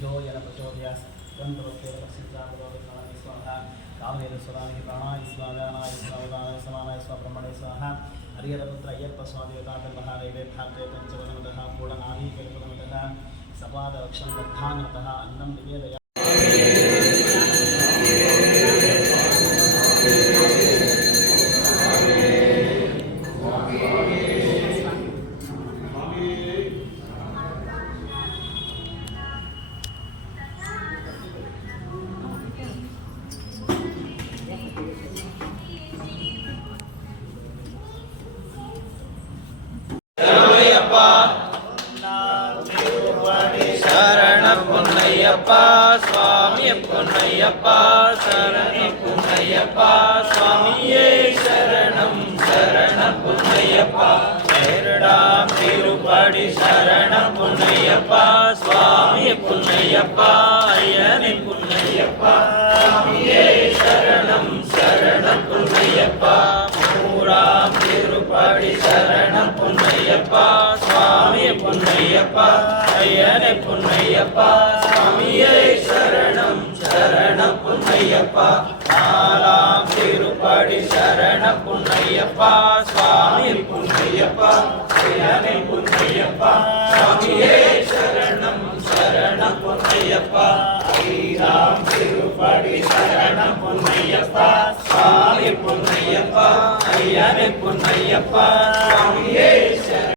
यो यन प्रचोदयात् तन्त्रवत्तेरपक्षित्रामरोदनाय स्वाहा कामनेरस्वराणि प्राणाय स्वागानाय स्वावदानाय समानाय स्वाब्रह्मणे स्वाहा हरिहरपुत्र अय्यप्प स्वादिवताकल्महादेवे भारते पञ्चवनमतः पूर्णनारीकल्पनमतः सपादरक्षं बद्धानतः अन्नं निवेदया स्वामी पुन्नय्यप्पा शरण पुन्नय्यप्पा स्वामिये शरणं शरण पुन्नय्यप्पा शरणा तिरुपति शरण पुन्नय्यप्पा स्वामी पुन्नय्यप्पा अय्यने पुन्नय्यप्पा स्वामिये शरणं शरण पुन्नय्यप्पा मूरा तिरुपति शरण पुन्नय्यप्पा स्वामी पुन्नय्यप्पा अय्यने पुन्नय्यप्पा स्वामिये शरणं शरण पुन्नय्यप्पा नाराम तिरुपति शरण पुन्नय्यप्पा स्वामी पुन्नय्यप्पा अय्यने पुन्नय्यप्पा स्वामिये शरणं शरण पुन्नय्यप्पा श्रीराम तिरुपति शरण पुन्नय्यप्पा स्वामी पुन्नय्यप्पा अय्यने पुन्नय्यप्पा स्वामिये शरणं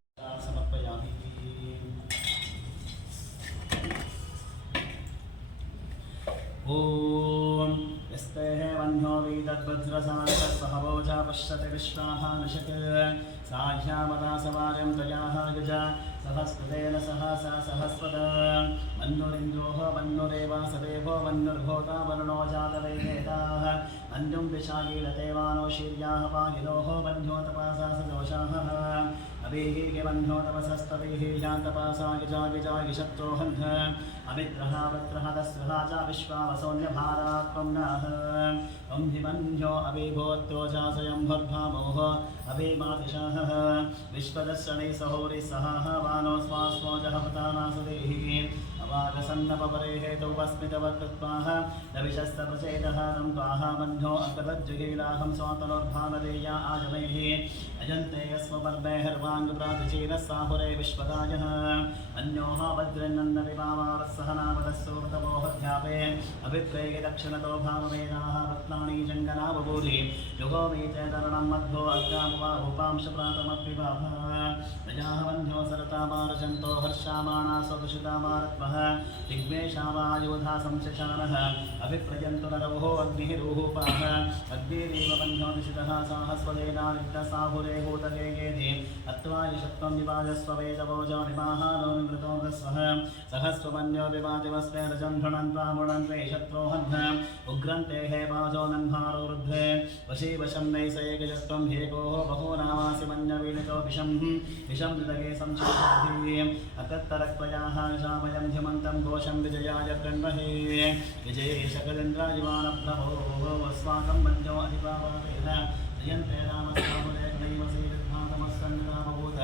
ओम यस्तेः वह्नो वेदद्वज्रसानकः सहवोजा पश्यति विश्वाभानुषक् साह्यामदा सवार्यं तयाः गजा सहस्रतेन सहसा सहस्रदा मन्नुरिन्द्रोः मन्नुरेवा सदेवो मन्नुर्भूता वरुणो जातवेदेताः मन्युं विशागीलतेवानो शीर्याः पागिलोः बन्ध्योतपासा सदोषाः अभिः वह्नो तपसस्तभिः यान्तपासा गिजागिजागिशत्रोहन्ध अमित्रः वत्रः तस्रः च विश्वावसोऽन्यभारात्मं नः ॐ हिमन्यो अभिभूत्यो च स्वयं भर्भामोः अभिमातिशः विश्वदर्शनै सहोरि सहाः वानो स्वास्मोजः पतानासुदेः अवागसन्नपरे हेतौ अस्मितवत्त्वाः नविशस्तप्रचेतः तं त्वाः मन्यो अकदज्जुगीलाहं स्वातनोर्भानदेया आजमैः अजन्ते यस्मपर्वे हर्वाङ्गप्रातिचीरः साहुरे विश्वदायः अन्योः वज्रन्नन्दविभावारस्सहनापदस्सोतमोहध्यापे अभिप्रेगे दक्षिणतो भाववेदाः रत्नानि जङ्गनावभूरि युगो मे चैतरणं मध्वो अग्रामुवा भूपांशप्रातमप्पिबाह प्रजाः वन्ध्यो सरतामारचन्तो हर्षामाणा स्वदुषितामारत्वः दिग्मेशावायोधा संशशानः अभिप्रयन्तु नरवोः अग्निः रूपाः अग्निरेव वन्ध्यो निशितः साहस्वदेनारिक्तसाहुरे हूतगेगेधि अत्वा यशत्वं विवाजस्व वेदवोजो निमाहानो निमृतो स्वः सहस्वमन्यो विवादिवस्मे रजन्धुणन्त्वा मुणन्त्वे शत्रोहन् उग्रन्ते हे वाजो नन्हारो वृद्धे वशी वशं नैसैकजत्वं हेकोः बहो नामासि मन्यवीणितो विषं विषं संशोधिः अकत्तरक्त्वयाः शामयं ह्यमन्तं घोषं विजयाय कृण्महे विजये शकलेन्द्राजिवानप्रभोः अस्माकं मन्यो अधिपावादेन जयन्ते रामस्वामुदे नैव श्रीविद्भातमस्कन्दामभूत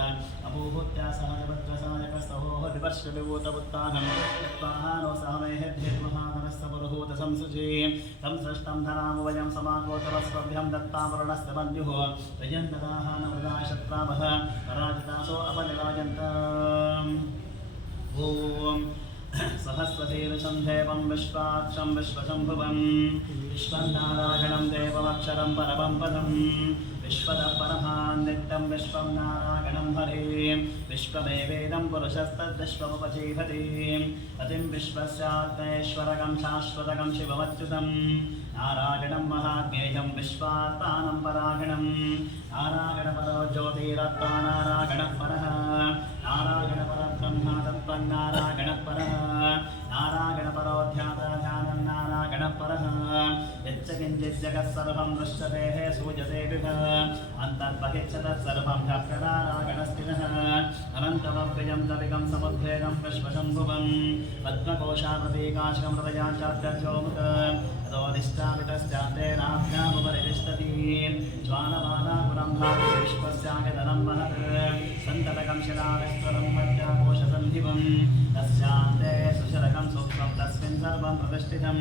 अभूभूत्या सहजभद्रसायकस्तवोः विवर्षविभूतवुत्तानं त्वाहानो सहमेहेभ्यर्महाधनस्तपुरुहूत संसृजे संसृष्टं धनामुवयं समाकोतवस्वभ्यं दत्तावरुणस्तमन्युः प्रयन्तदाहानमृदा शत्रावः पराजितासो अपनिराजन्तम् ॐ सहस्रशीर्षं देवं विश्वाक्षं विश्वशम्भुवं विश्वनारायणं देवमक्षरं परमं पदं विश्वतः परमान् नित्यं विश्वं नारायणं हरे विश्वमेवेदं पुरुषस्तद्विश्वमुपजीवति पतिं विश्वस्यात्मैश्वरकं शाश्वतकं शिवमच्युतं नारायणं महाज्ञेयं विश्वात्मानं परायणं नारायणपरो ज्योतिरत्मा नारायणः परः नारायणपरब्रह्म तत्त्वन्नारायणः परः नारायणपरोऽध्यात्मध्यानं नारायणः परः यच्च किञ्चित् जगत् सर्वं दृश्यते सूयते विभ अन्तर्बहिश्च तत्सर्वं नारायणस्थितः अनन्तमव्ययं दविकं समुद्वेगं विश्वशम्भुवं पद्मकोशाप्रतीकाशकं हृदयाचार्योमुख ततोऽधिष्ठापितश्चान्ते नाभ्यामुपरितिष्ठति ज्वालमालापुरं भाति विश्वस्यागतनं महत् सन्ततकं शिलाविश्वरं मध्याकोशसन्धिवं तस्यान्ते सुशरकं सूक्ष्मं तस्मिन् सर्वं प्रतिष्ठितं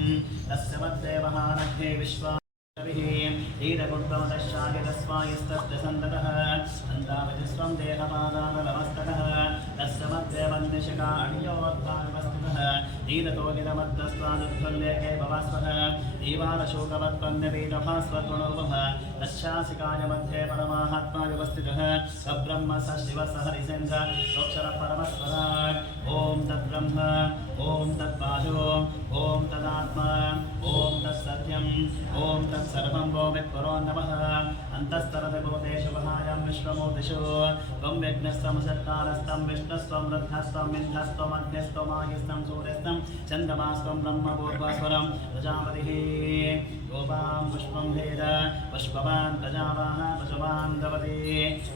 तस्य मद्देवः नग्ने विश्वा ईडकुण्डमदशागिरस्वायस्तस्य सन्ततः अन्तावजिस्वं देहपादानमस्तकः तस्य मध्ये वन्दिशिखा अणियोत्पादवस्तुतः ईदतोगिरमद्दस्वादुद्धुल्लेखे भवास्वः ईवारशोकवत्पन्यपीठभास्वतुणोवः तच्छासिकाय मध्ये परमात्माव्यवस्थितः सब्रह्म स शिवः स हरिसेन्द्र सोऽक्षरः परमस्वराट् ॐ तद्ब्रह्म ॐ तद्वायो ॐ तदात्मा ॐ तत्सत्यम् ॐ तत्सर्वं वो वित्परो नमः अन्तस्तरभूतेषु वहायां विश्वमूर्तिषु त्वं विघ्नस्तमसत्कारस्तं विष्णुस्त्वं रुद्रस्त्वं इन्द्रस्त्वं अग्निस्त्वं आयुस्त्वं सूर्यस्त्वं चन्द्रमास्त्वं ब्रह्मपूर्वस्वरं प्रजापतिः गोपां पुष्पं भेद पुष्पवान् प्रजावाः पशुवान् दवति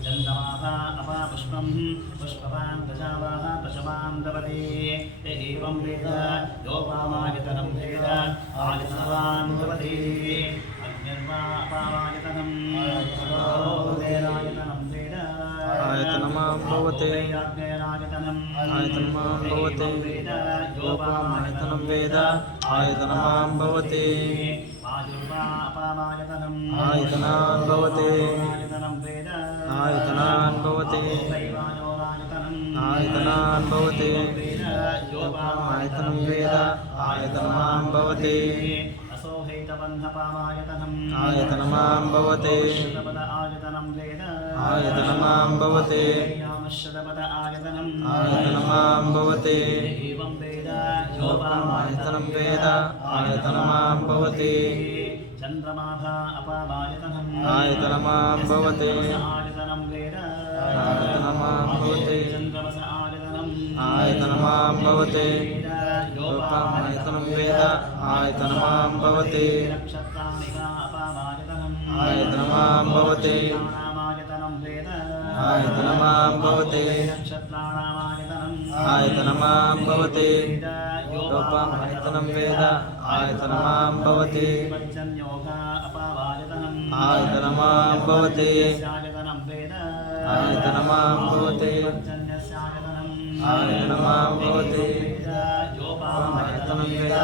चन्द्रमाभा अपा पुष्पं पुष्पवान् प्रजावाः पशुवान् दवति एवं वेद गोपामायतनं भेद आयुष्वान् दवति अग्निर्वा अपावायतनं भूतेरायतनं भेद आयतनमां भवते अग्निरायतनं आयतनमां भवते योपामायतनं वेद आयतनमां भवते आयतनान् भवते आयतनान् भवते आयतनान् भवते योपामायतनं वेद आयतनमां भवते आयतनमां भवते आयतनमां भवते आयतनमां भवते योपामायतनं वेद आयतनमां भवते चन्द्रमाभा अपामायतनम् आयतनमां भवते आयतनं वेद आयतनमां भवते चन्द्रमस आयतनम् आयतनमां भवते योपामायतनं वेद आयतनमां भवते नक्षत्राणिका अपामायतनम् आयतनमां भवते आयतनमां भवते नक्षत्राणामायतनम् आयतनमां भवते योपामायतनं वेद आयतनमां भवते आयतनमां भवते आयतनमां भवते आयतनमां भवते योपामायतनं वेद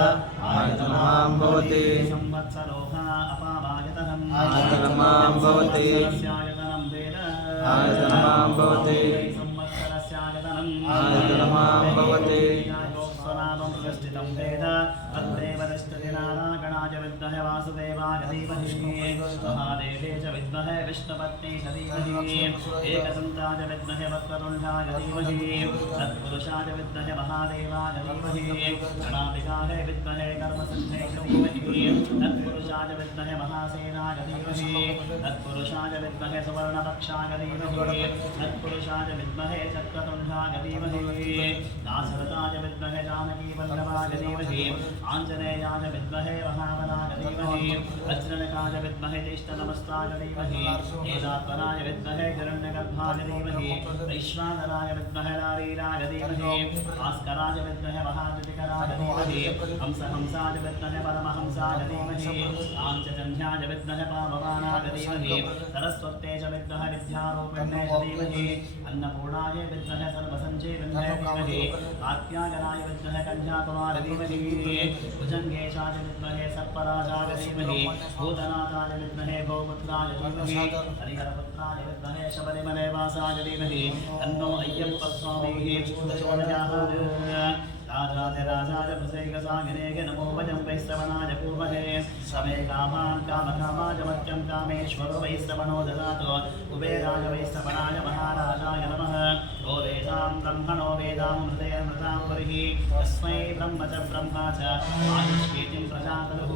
आयतनमां भवते आयतनमां भवते आयतनमां भवते आयतनमां भवते प्रतिष्ठितं वेद तद्देव तिष्ठति नारायणाय विद्महे वासुदेवाय धीमहि महादेवे च विद्महे विष्णुपत्नी च धीमहि एकदन्ताय विद्महे वक्रतुण्डाय धीमहि तत्पुरुषाय विद्महे महादेवाय धीमहि गणाधिकाय विद्महे कर्मसिद्धे च धीमहि तत्पुरुषाय विद्महे महासेनाय धीमहि तत्पुरुषाय विद्महे सुवर्णपक्षाय धीमहि तत्पुरुषाय विद्महे चक्रतुण्डाय धीमहि नासरताय विद्महे जानकी वल्लभाय धीमहि आञ्जनेयाय विद्महे महाबलाय धीमहि वज्रणकाय विद्महे ज्येष्ठनमस्ताय धीमहि एतात्मनाय विद्महे हिरण्यगर्भाय धीमहि वैश्वानराय विद्महे नारीराय धीमहि भास्कराय विद्महे महाज्योतिकराय धीमहि हंसाय विद्महे परमहंसाय धीमहि आञ्जन्याय विद्महे पावमानाय धीमहि सरस्वत्यै च विद्महे विद्यारूपिण्यै च धीमहि अन्नपूर्णाय विद्महे सर्वसञ्जीविन्यै धीमहि कात्यायनाय विद्महे कन्याकुमारी धीमहि भुजङ्गेशाय विद्महे सर्पराजाय धीमहि भूतनाथाय विद्महे भौपुत्राय धीमहि हरिहरपुत्राय विद्महे शबरिमले वासाय धीमहि तन्नो अय्यप्पः स्वामीः प्रचोदयात् राजाधिराजाय प्रसेकसागिनेगे नमो वयं वैश्रवणाय पूर्वहे समे कामान् कामकामाय मत्यं कामेश्वरो वैश्रवणो ददातु कुबेराय वैश्रवणाय महाराजाय नमः गोदेशां ब्रह्मणो वेदामृतेऽमृतां परिहि तस्मै ब्रह्म च ब्रह्मा च आयुष्कीर्तिं प्रजातनुः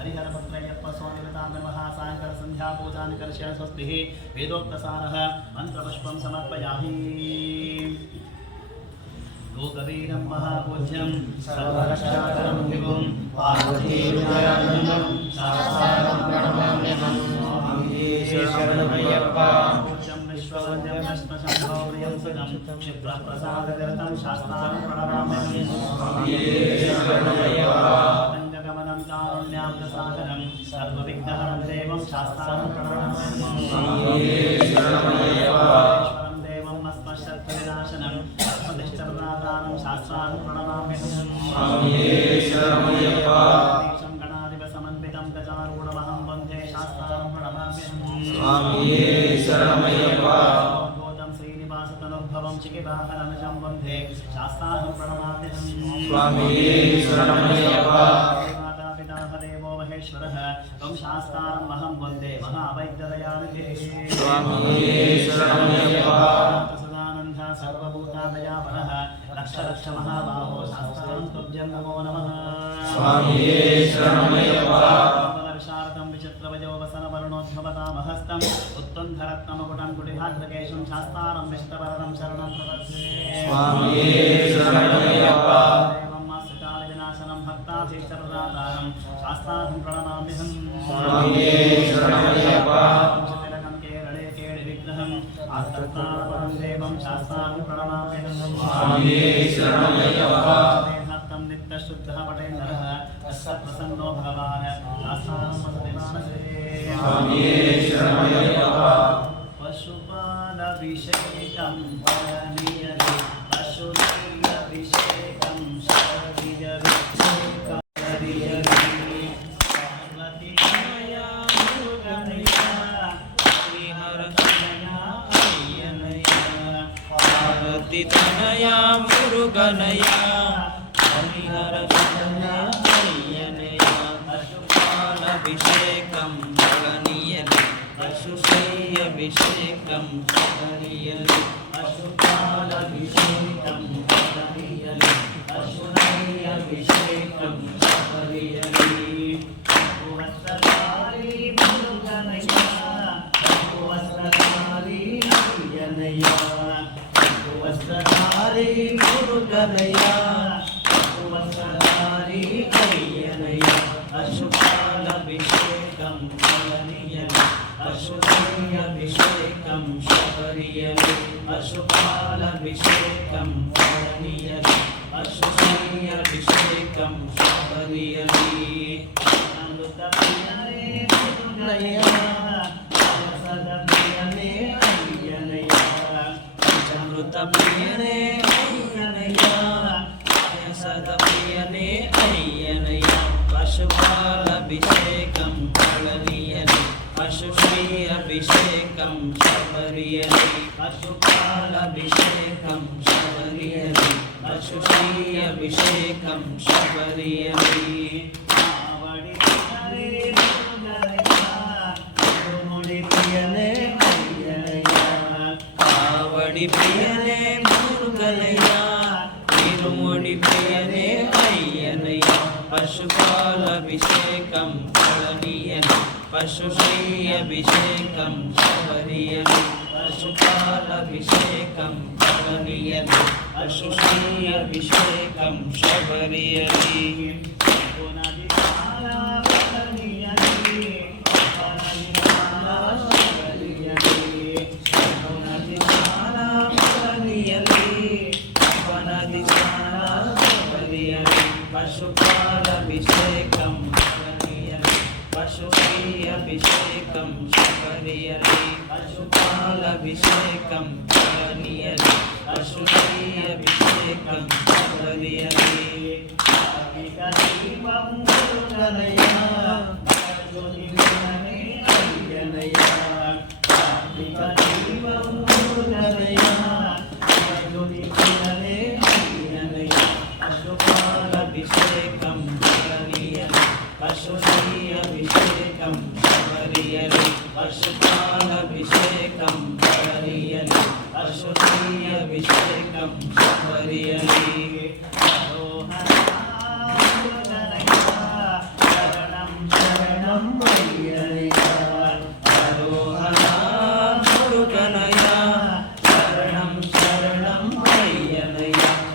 हरिहरपुत्रय्यप्प स्वामिवतां सायङ्कालसन्ध्यापूजां कर्ष्य स्वस्तिः वेदोक्तसारः मन्त्रपुष्पं समर्पयामि लोकवीरं महापूज्यं सर्वरक्षाकरं विभुं पार्वतीहृदयानन्दं शास्त्रं प्रणमाम्यहं शरणमय्यप्पा पूज्यं विश्ववन्द्यं भस्मशम्भौर्यं सुजं क्षिप्रप्रसादगतं शास्त्रं प्रणमाम्यहं शरणमय्यप्पा पञ्चगमनं कारुण्यां प्रसादनं सर्वविघ्नहरं देवं शास्त्रं प्रणमाम्यहं शरणमय्यप्पा शत्रुविनाशनं शास्त्रानं शास्त्रानं प्रणमाम्यहम् स्वामिये शरणमय्यप्प गणाधिपसमन्वितं गजारूढमहं वन्दे शास्त्रानं प्रणमाम्यहम् स्वामिये शरणमय्यप्प भूतं श्रीनिवासतनुभवं चिकिताहरनिजं वन्दे शास्त्रानं प्रणमाम्यहम् स्वामिये शरणमय्यप्प मातापिता देवो महेश्वरः त्वं शास्त्रानं अहं वन्दे महावैद्यदयानिधे स्वामिये शरणमय्यप्प सदानन्द सर्वभूतादयापरः रक्ष रक्ष महाबाहो शास्त्रां तुभ्यं नमो नमः स्वामिये शरणमय्यप्प विशारदं विचित्रवयोवसनवर्णोद्भवतामहस्तम् उत्तुङ्गरत्नमकुटं कुटिहाग्रकेशं शास्त्रानं विष्टवरदं शरणं प्रपद्ये स्वामिये शरणमय्यप्प विनाशनं भक्ताभीष्टप्रदातारं शास्त्राहं प्रणमाम्यहम् स्वामिये शरणमय्यप्प केरळे केळिविग्रहम् आत्मतारपरं देवं शास्त्राहं प्रणमाम्यहम् स्वामिये शरणमय्यप्प देहात्तं नित्यशुद्धः पटेन्द्रः तस्य प्रसन्नो भगवान् शास्त्राहं वसति मानसे स्वामिये शरणमय्यप्प पशुपालभिषेकं वरणीयते पशुभिषेकं शबरियते तनया मुरुगनया हरिहर तनया पशुपालभिषेकं गणनीयते पशुश्रीयभिषेकं गणनीयते पशुपालभिषेकं गणनीयते पशुनयभिषेकं गणनीयते वस्त्रधारी मुरुगनया वस्त्रधारी नयनया वस्त्रधारी मुरुगनया वस्त्रधारी नयनया पशुपालभिषेकं गणनीयते पशुश्रीयभिषेकं शबरियते पशुपालभिषेकं गणनीयते पशुश्रीयभिषेकं शबरियते अमृतप्रियने अय्यनया सदप्रियने अय्यनया पशुपालभिषेकं गणनीयते पशुश्रीयभिषेकं शबरियते पशुपालभिषेकं शबरियते पशुश्रीयभिषेकं शबरियते आवड़ी प्रियने मुरुगनया तिरुमुड़ी प्रियने अय्यनया पशुपालभिषेकं गणनीयते पशुश्रीयभिषेकं शबरियते पशुपालभिषेकं गणनीयते पशुश्रीयभिषेकं शबरियते पशुपालभिषेकं गणनीयते पशुश्रीयभिषेकं शबरियते पशुपालभिषेकं गणनीयते पशुश्रीयभिषेकं शबरियते पशुपालभिषेकं गणनीयते पशुश्रीयभिषेकं शबरियते पशुपालभिषेकं गणनीयते पशुश्रीयभिषेकं शबरियते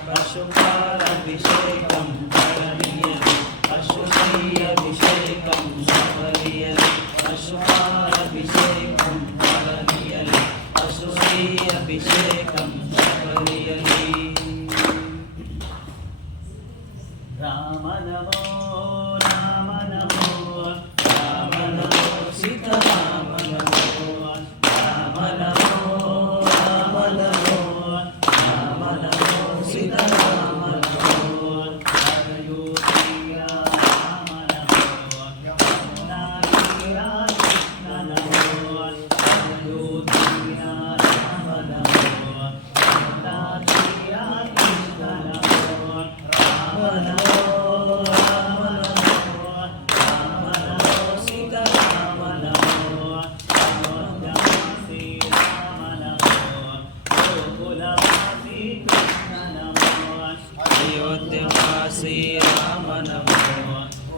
पशुपालभिषेकं गणनीयते पशुश्रीयभिषेकं शबरियते पशुपालभिषेकं गणनीयते पशुश्रीयभिषेकं शबरियते राम नमो राम नमो राम नमो सीताराम नमो राम नमो राम नमो राम नमो सीताराम अयोध्यवासी राम नमो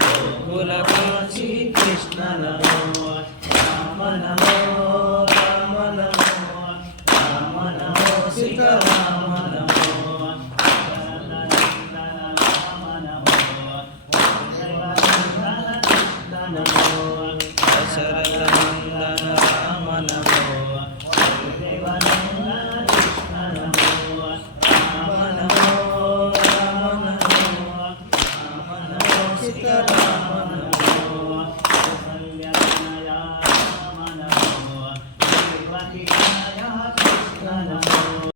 गोकुलवासी कृष्ण नमो राम नमो राम नमो राम नमो सीता राम नमो दशरथ